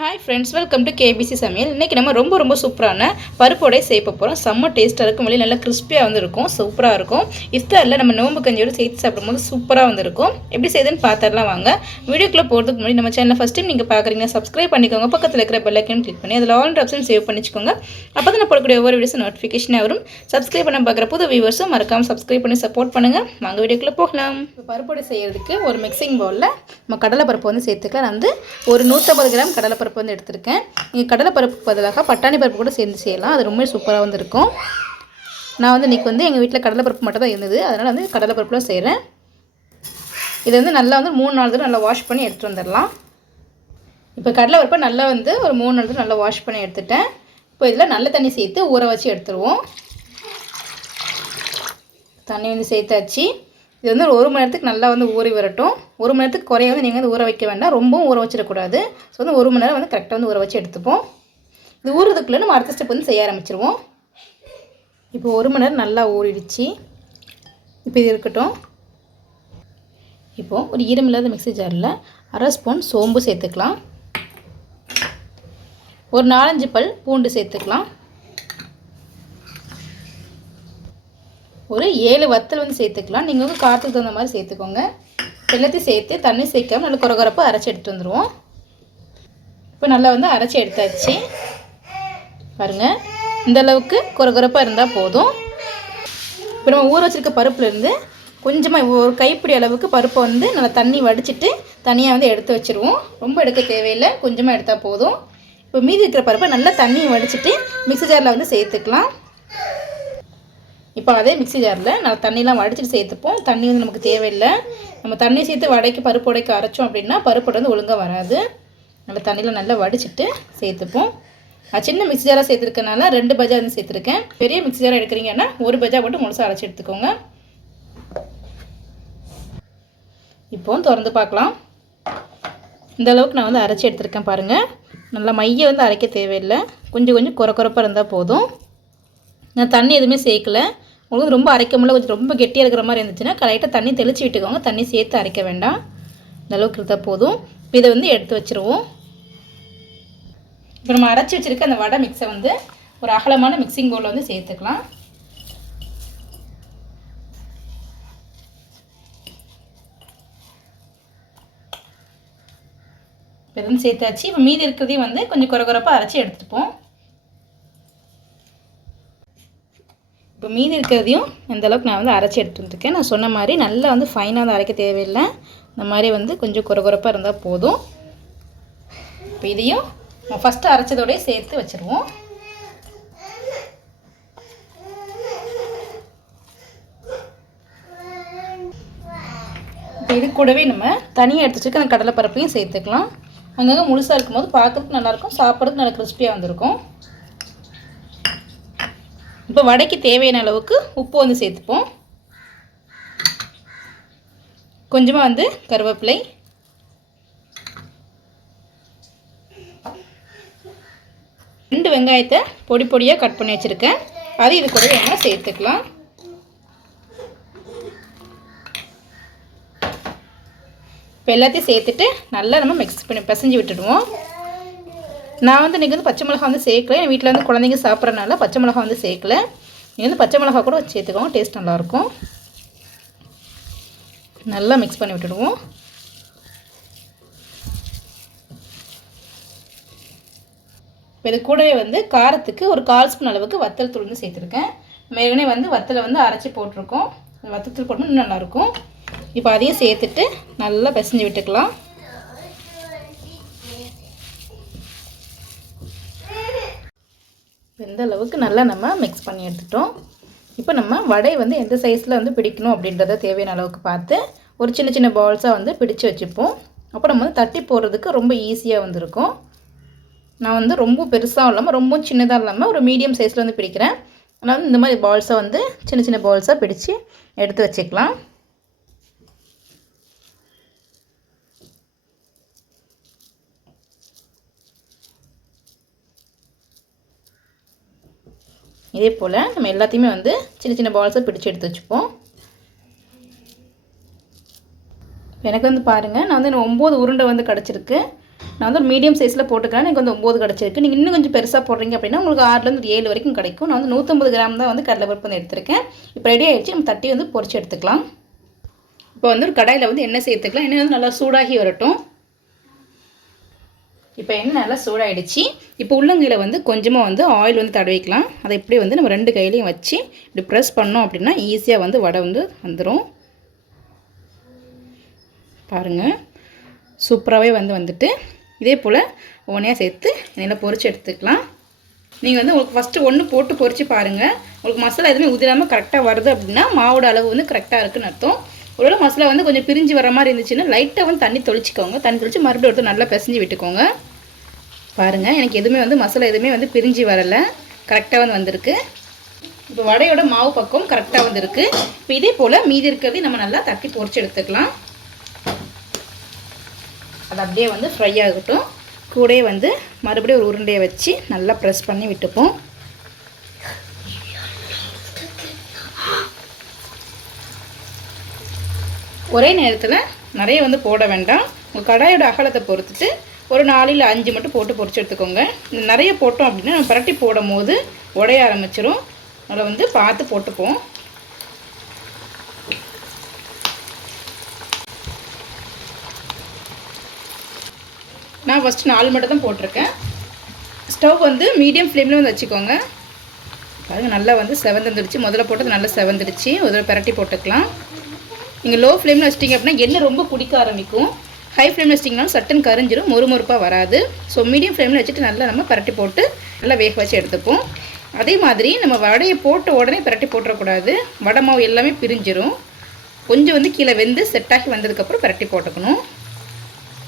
Hi friends welcome to KBC சமையல். இன்றைக்கி நம்ம ரொம்ப ரொம்ப சூப்பரான பருப்போடை சேர்ப்ப போகிறோம் செம்ம டேஸ்ட்டாக இருக்கும். வெளியே நல்லா கிறிஸ்பியாக வந்து இருக்கும் சூப்பராக இருக்கும். இஃப்தாரில் நம்ம நோம்பு கஞ்சியோடு சேர்த்து சாப்பிடும்போது சூப்பராக வந்து இருக்கும் எப்படி செய்யுதுன்னு பார்த்துடலாம் வாங்க. வீடியோக்குள்ளே போகிறதுக்கு முன்னாடி நம்ம சேனலை ஃபஸ்ட் டைம் நீங்கள் பார்க்குறீங்கன்னா சப்ஸ்கிரைப் பண்ணிக்கோங்க. பக்கத்தில் இருக்கிற பெல்லைக்கன் கிளிக் பண்ணி அதில் ஆல் ஆப்ஷன் சேவ் பண்ணிக்கோங்க அப்போ தான் நான் போடக்கூடிய ஒவ்வொரு வீடியோஸும் நோட்டிஃபிகேஷனாக வரும். சப்ஸ்கிரைப் பண்ண பார்க்குற புது வியூவர்ஸும் மறக்காமல் சப்ஸ்கிரைப் பண்ணி சப்போர்ட் பண்ணுங்கள் வாங்க வீடியோக்குள்ளே போகலாம். இப்போ பருப்போடை செய்கிறதுக்கு ஒரு மிக்சிங் பவுலில் நம்ம கடலைப்பருப்பு வந்து சேர்த்துக்கலாம். நான் வந்து ஒரு நூற்றம்பது கிராம் கடலைப்பருப்பு வந்து எடுத்திருக்கேன். நீங்கள் கடலைப்பருப்பு பதிலாக பட்டாணி பருப்பு கூட சேர்ந்து செய்யலாம். அது ரொம்ப சூப்பராக வந்து இருக்கும் நான் வந்து இன்றைக்கி வந்து எங்கள் வீட்டில் கடலைப்பருப்பு மட்டும் தான் இருந்தது. அதனால் வந்து கடலைப்பருப்புலாம் செய்கிறேன் இதை வந்து நல்லா வந்து மூணு நாள் தடவை நல்லா வாஷ் பண்ணி எடுத்துகிட்டு வந்துடலாம். இப்போ கடலைப்பருப்பை நல்லா வந்து ஒரு மூணு நாள் தடவை நல்லா வாஷ் பண்ணி எடுத்துட்டேன். இப்போ இதில் நல்ல தண்ணி சேர்த்து ஊற வச்சு எடுத்துருவோம். தண்ணி வந்து சேர்த்தாச்சு. இது வந்து ஒரு மணி நேரத்துக்கு நல்லா வந்து ஊறி வரட்டும். ஒரு மணி நேரத்துக்கு குறைய வந்து நீங்கள் வந்து ஊற வைக்க வேண்டாம். ரொம்பவும் ஊற வச்சிடக்கூடாது. ஸோ வந்து ஒரு மணி நேரம் வந்து கரெக்டாக வந்து ஊற வச்சு எடுத்துப்போம். இது ஊறுறதுக்குள்ளே நம்ம அடுத்த ஸ்டெப் வந்து செய்ய ஆரம்பிச்சிருவோம். இப்போ ஒரு மணி நேரம் நல்லா ஊறிடுச்சு. இப்போ இது இருக்கட்டும். இப்போது ஒரு ஈரமில்லாத மிக்ஸி ஜாரில் அரை ஸ்பூன் சோம்பு சேர்த்துக்கலாம். ஒரு நாலஞ்சு பல் பூண்டு சேர்த்துக்கலாம். ஒரு ஏழு வத்தல் வந்து சேர்த்துக்கலாம். நீங்கள் வந்து காற்றுக்கு தகுந்த மாதிரி சேர்த்துக்கோங்க. எல்லாத்தையும் சேர்த்து தண்ணி சேர்க்காம நல்லா குறகுறப்பாக அரைச்சி எடுத்து வந்துடுவோம் இப்போ நல்லா வந்து அரைச்சி எடுத்தாச்சு. பாருங்கள் இந்த அளவுக்கு குறகுறப்பாக இருந்தால் போதும். இப்போ நம்ம ஊற வச்சுருக்க பருப்புலேருந்து கொஞ்சமாக ஒரு கைப்பிடி அளவுக்கு பருப்பை வந்து நல்லா தண்ணி வடிச்சிட்டு தனியாக வந்து எடுத்து வச்சுருவோம். ரொம்ப எடுக்க தேவையில்லை. கொஞ்சமாக எடுத்தால் போதும். இப்போ மீதி இருக்கிற பருப்பை நல்லா தண்ணியை வடிச்சிட்டு மிக்சி ஜாரில் வந்து சேர்த்துக்கலாம். இப்போ அதே மிக்ஸி ஜாரில் நான் தண்ணிலாம் வடிச்சிட்டு சேர்த்துப்போம். தண்ணி வந்து நமக்கு தேவையில்லை. நம்ம தண்ணி சேர்த்து வடைக்கு பருப்பு உடைக்க அரைச்சோம் அப்படின்னா பருப்பு வந்து ஒழுங்காக வராது. நம்ம தண்ணியில் நல்லா வடிச்சிட்டு சேர்த்துப்போம். நான் சின்ன மிக்ஸி ஜாராக சேர்த்துருக்கனால ரெண்டு பஜா வந்து சேர்த்துருக்கேன். பெரிய மிக்சி ஜாராக எடுக்கிறீங்கன்னா ஒரு பஜா மட்டும் முழுசாக அரைச்சி எடுத்துக்கோங்க. இப்போவும் திறந்து பார்க்கலாம். இந்த அளவுக்கு நான் வந்து அரைச்சி எடுத்திருக்கேன் பாருங்கள் நல்லா மைய வந்து அரைக்க தேவையில்லை. கொஞ்சம் கொஞ்சம் குறை குறைப்பாக இருந்தால் போதும். நான் தண்ணி எதுவுமே சேர்க்கல. உங்களுக்கு ரொம்ப அரைக்க முடியல கொஞ்சம் ரொம்ப கெட்டியாக இருக்கிற மாதிரி இருந்துச்சுன்னா கரெக்டாக தண்ணி தெளித்து விட்டுக்கோங்க. தண்ணி சேர்த்து அரைக்க வேண்டாம். இந்த அளவுக்கு இருந்தால் போதும். இதை வந்து எடுத்து வச்சுருவோம். இப்போ நம்ம அரைச்சி வச்சுருக்க அந்த வடை மிக்ஸை வந்து ஒரு அகலமான மிக்சிங் பவுலில் வந்து சேர்த்துக்கலாம். இப்போ வந்து சேர்த்தாச்சு. இப்போ மீதி இருக்கிறதையும் வந்து கொஞ்சம் குறை குறைப்பாக அரைச்சி எடுத்துப்போம். இப்போ மீதி இருக்கிறதையும் அந்தளவுக்கு நான் வந்து அரைச்சி எடுத்துட்டுருக்கேன் நான் சொன்ன மாதிரி நல்லா வந்து ஃபைனாக வந்து அரைக்க தேவையில்லை. இந்த மாதிரி வந்து கொஞ்சம் குறகுறப்பாக இருந்தால் போதும். இப்போ இதையும் நம்ம ஃபஸ்ட்டு அரைச்சதோடய சேர்த்து வச்சுருவோம். இப்போ இது கூடவே நம்ம தனியாக எடுத்து வச்சுருக்க அந்த கடலைப்பருப்பையும் சேர்த்துக்கலாம். அங்கங்கே முழுசாக இருக்கும்போது பார்க்குறதுக்கு நல்லாயிருக்கும் சாப்பிட்றதுக்கு நல்லா கிறிஸ்பியாக வந்திருக்கும். இப்போ வடைக்கு தேவையான அளவுக்கு உப்பு வந்து சேர்த்துப்போம். கொஞ்சமாக வந்து கருவேப்பிலை. ரெண்டு வெங்காயத்தை பொடி பொடியாக கட் பண்ணி வச்சுருக்கேன். அது இது கூட வேணால் சேர்த்துக்கலாம். இப்போ எல்லாத்தையும் சேர்த்துட்டு நல்லா நம்ம மிக்ஸ் பண்ணி பிசைஞ்சு விட்டுடுவோம். நான் வந்து இன்றைக்கி வந்து பச்சை மிளகா வந்து சேர்க்கல. என் வீட்டில் வந்து குழந்தைங்க சாப்பிட்றனால பச்சை மிளகா வந்து சேர்க்கல. நீங்கள் வந்து பச்சை மிளகா கூட வச்சு சேர்த்துக்கோங்க. டேஸ்ட் நல்லாயிருக்கும். நல்லா மிக்ஸ் பண்ணி விட்டுடுவோம். இப்போ இது கூடவே வந்து காரத்துக்கு ஒரு கால் ஸ்பூன் அளவுக்கு வத்தல் தூள் வந்து சேர்த்துருக்கேன். மேலே வந்து வத்தலை வந்து அரைச்சி போட்டிருக்கோம். வத்தல் தூள் போட்டோம்னா இன்னும் நல்லாயிருக்கும். இப்போ அதையும் சேர்த்துட்டு நல்லா பிசைஞ்சு விட்டுக்கலாம். எந்த அளவுக்கு நல்லா நம்ம மிக்ஸ் பண்ணி எடுத்துட்டோம். இப்போ நம்ம வடை வந்து எந்த சைஸில் வந்து பிடிக்கணும் அப்படின்றத தேவையான அளவுக்கு பார்த்து ஒரு சின்ன சின்ன பால்ஸாக வந்து பிடிச்சு வச்சுப்போம். அப்போ நம்ம வந்து தட்டி போடுறதுக்கு ரொம்ப ஈஸியாக வந்துருக்கும். நான் வந்து ரொம்ப பெருசாக இல்லாமல் ரொம்ப சின்னதாக இல்லாமல் ஒரு மீடியம் சைஸில் வந்து பிடிக்கிறேன். அதனால் இந்த மாதிரி பால்ஸை வந்து சின்ன சின்ன பால்ஸாக பிடிச்சி எடுத்து வச்சுக்கலாம். இதே போல் நம்ம எல்லாத்தையுமே வந்து சின்ன சின்ன பால்ஸை பிடிச்சி எடுத்து வச்சுப்போம். எனக்கு வந்து பாருங்கள் நான் வந்து ஒம்பது உருண்டை வந்து கிடச்சிருக்கு. நான் வந்து ஒரு மீடியம் சைஸில் போட்டுக்கிறேன் எனக்கு வந்து ஒம்பது கிடச்சிருக்கு. நீங்கள் இன்னும் கொஞ்சம் பெருசாக போடுறீங்க அப்படின்னா உங்களுக்கு ஆறுலேருந்து ஏழு வரைக்கும் கிடைக்கும். நான் வந்து நூற்றம்பது கிராம் தான் வந்து கடலைப்பருப்பு வந்து எடுத்திருக்கேன். இப்போ ரெடி ஆகிடுச்சு நம்ம தட்டி வந்து பொறிச்சு எடுத்துக்கலாம். இப்போ வந்து ஒரு கடாயில் வந்து எண்ணெய் சேர்த்துக்கலாம். எண்ணெய் வந்து நல்லா சூடாகி வரட்டும். இப்போ எண்ணெய் நல்லா சூடாயிடுச்சு. இப்போ உள்ளங்கையில் வந்து கொஞ்சமாக வந்து ஆயில் வந்து தடவிக்கலாம் அதை இப்படி வந்து நம்ம ரெண்டு கையிலையும் வச்சு இப்படி ப்ரெஸ் பண்ணோம் அப்படின்னா ஈஸியாக வந்து வடை வந்து வந்துடும் பாருங்கள் சூப்பராகவே வந்து வந்துட்டு. இதே போல் ஒன்றையாக சேர்த்து எண்ணெயில் பொறிச்சு எடுத்துக்கலாம். நீங்கள் வந்து உங்களுக்கு ஃபஸ்ட்டு ஒன்று போட்டு பொறிச்சு பாருங்கள் உங்களுக்கு மசாலா எதுவுமே உதிராமல் கரெக்டாக வருது அப்படின்னா மாவோட அளவு வந்து கரெக்டாக இருக்குன்னு அர்த்தம். ஒருவேளை மசாலா வந்து கொஞ்சம் பிரிஞ்சு வர மாதிரி இருந்துச்சுன்னா லைட்டாக வந்து தண்ணி தொளிச்சிக்கோங்க. தண்ணி தொளிச்சு மறுபடியும் ஒருத்தர் நல்லா பிசைஞ்சு விட்டுக்கோங்க. பாருங்கள் எனக்கு எதுவுமே வந்து மசாலா எதுவுமே வந்து பிரிஞ்சு வரலை. கரெக்டாக வந்து வந்திருக்கு. இப்போ வடையோட மாவு பக்கம் கரெக்டாக வந்திருக்கு. இப்போ இதே போல் மீதி இருக்கிறதையும் நம்ம நல்லா தட்டி பொறிச்சு எடுத்துக்கலாம். அது அப்படியே வந்து ஃப்ரை ஆகட்டும். கூடயே வந்து மறுபடியும் ஒரு உருண்டையை வச்சு நல்லா ப்ரெஸ் பண்ணி விட்டுப்போம். ஒரே நேரத்தில் நிறைய வந்து போட வேண்டாம். உங்கள் கடாயோட அகலத்தை பொறுத்துட்டு ஒரு நாலில் அஞ்சு மட்டும் போட்டு பொரிச்சு எடுத்துக்கோங்க. நிறைய போட்டோம் அப்படின்னா நம்ம பரட்டி போடும் போது உடைய ஆரம்பிச்சிடும் அதை வந்து பார்த்து போட்டுப்போம் நான் ஃபஸ்ட்டு நாலு மட்டும் தான் போட்டிருக்கேன். ஸ்டவ் வந்து மீடியம் ஃப்ளேமில் வந்து வச்சுக்கோங்க. பாருங்கள் நல்லா வந்து செவந்துருந்துடுச்சு முதல்ல போட்டது நல்லா செவந்துடுச்சு முதல்ல பரட்டி போட்டுக்கலாம். நீங்கள் லோ ஃப்ளேமில் வச்சிட்டிங்க அப்படின்னா எண்ணெய் ரொம்ப குடிக்க ஆரம்பிக்கும். ஹை ஃப்ளேமில் வச்சிட்டிங்கன்னா சட்டன் கரிஞ்சிரும் மொறுமொறுப்பாக வராது. ஸோ மீடியம் ஃப்ளேமில் வச்சுட்டு நல்லா நம்ம பரட்டி போட்டு நல்லா வேக வச்சு எடுத்துப்போம். அதே மாதிரி நம்ம வடையை போட்ட உடனே பரட்டி போட்டுறக்கூடாது. வடை மாவு எல்லாமே பிரிஞ்சிரும். கொஞ்சம் வந்து கீழே வெந்து செட்டாகி வந்ததுக்கப்புறம் பரட்டி போட்டுக்கணும்.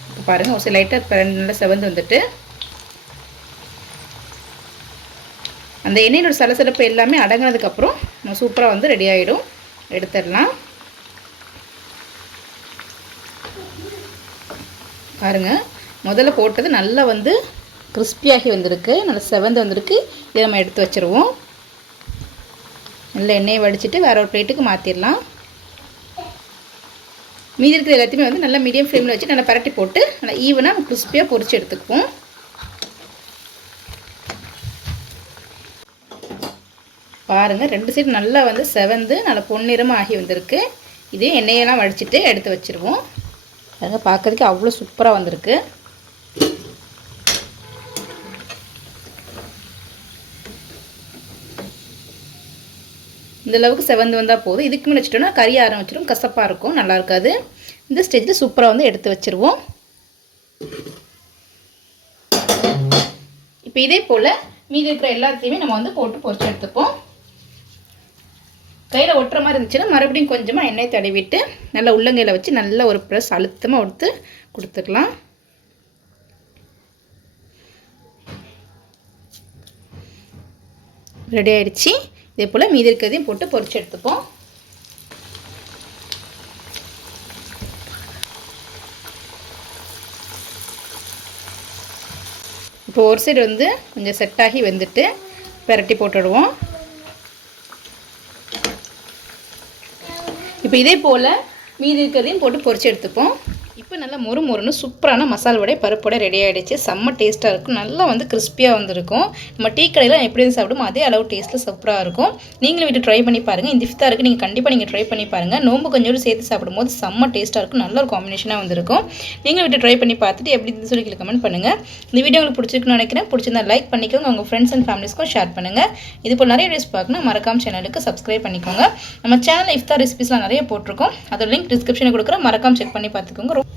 இப்போ பாருங்கள் ஒரு சில லைட்டாக நல்லா செவந்து வந்துட்டு. அந்த எண்ணெயோட சலசலப்பு எல்லாமே அடங்கினதுக்கப்புறம் நம்ம சூப்பராக வந்து ரெடி ஆகிடும் எடுத்துடலாம். பாருங்கள் முதல்ல போட்டது நல்லா வந்து கிறிஸ்பியாகி வந்திருக்கு. நல்லா செவந்து வந்திருக்கு. இதை நம்ம எடுத்து வச்சுருவோம். நல்லா எண்ணெயை வடிச்சிட்டு வேற ஒரு பிளேட்டுக்கு மாற்றிடலாம் மீதி இருக்கிற எல்லாத்தையுமே வந்து நல்லா மீடியம் ஃப்ளேமில் வச்சு நல்லா பரட்டி போட்டு நல்லா ஈவனாக கிறிஸ்பியாக பொறிச்சு எடுத்துக்குவோம். பாருங்கள் ரெண்டு சைடு நல்லா வந்து செவந்து நல்லா பொன்னிறமாக ஆகி வந்திருக்கு. இதே எண்ணெயெல்லாம் வடிச்சிட்டு எடுத்து வச்சுருவோம். அதுங்க பார்க்குறதுக்கு அவ்வளோ சூப்பராக வந்திருக்கு. இந்தளவுக்கு செவந்து வந்தால் போதும். இதுக்கு மேலே வச்சுட்டோம்னா கறி ஆரம்பிச்சிடும் கசப்பாக இருக்கும் நல்லா இருக்காது. இந்த ஸ்டேஜில் சூப்பராக வந்து எடுத்து வச்சுருவோம். இப்போ இதே போல் மீதி இருக்கிற எல்லாத்தையுமே நம்ம வந்து போட்டு பொறிச்சு எடுத்துப்போம். கையில் ஒட்டுற மாதிரி இருந்துச்சுன்னா மறுபடியும் கொஞ்சமாக எண்ணெய் தடவிட்டு நல்லா உள்ளங்கையில் வச்சு நல்லா ஒரு ப்ரெஸ் அழுத்தமாக ஒடுத்து கொடுத்துக்கலாம் ரெடி ஆயிடுச்சு. இதே போல் மீதி இருக்கிறதையும் போட்டு பொறிச்சு எடுத்துப்போம். இப்போ ஒரு சைடு வந்து கொஞ்சம் செட் ஆகி வந்துட்டு பெரட்டி போட்டுடுவோம். இப்போ இதே போல் மீதி இருக்கிறதையும் போட்டு பொறிச்சு எடுத்துப்போம். இப்போ நல்லா மொறு மொறுன்னு சூப்பரான மசால் வடை பருப்போட ரெடி ஆகிடுச்சு செம்ம டேஸ்ட்டாக இருக்கும். நல்லா வந்து கிறிஸ்பியாக வந்திருக்கும். நம்ம டீ கடையில் எப்படி இருந்து சாப்பிடுமோ அதே அளவு டேஸ்ட்டில் சூப்பராக இருக்கும். நீங்களும் வீட்டு ட்ரை பண்ணி பாருங்கள் இந்த இஃப்தாருக்கு நீங்கள் கண்டிப்பாக நீங்கள் ட்ரை பண்ணி பாருங்கள் நோம்பு கொஞ்சோடு சேர்த்து சாப்பிடும்போது செம்ம டேஸ்ட்டாக இருக்கும். நல்ல ஒரு காம்பினேஷனாக வந்திருக்கும். நீங்களும் வீட்டு ட்ரை பண்ணி பார்த்துட்டு எப்படி இருந்து சொல்லி கமெண்ட் பண்ணுங்கள் இந்த வீடியோ உங்களுக்கு பிடிச்சிருக்குன்னு நினைக்கிறேன். பிடிச்சிருந்தா லைக் பண்ணிக்கோங்க. உங்கள் ஃப்ரெண்ட்ஸ் அண்ட் ஃபேமிலிஸ்க்கும் ஷேர் பண்ணுங்கள் இது போல் நிறைய வீடியோஸ் பார்க்கணும். மறக்காம சேனலுக்கு சப்ஸ்கிரைப் பண்ணிக்கோங்க. நம்ம சேனல் இஃப்தார் ரெசிபிஸ்லாம் நிறைய போட்டிருக்கோம். அதோட லிங்க் டிஸ்கிரிப்ஷனில் கொடுக்குறேன். மறக்காம செக் பண்ணி பார்த்துக்கோங்க. ரொம்ப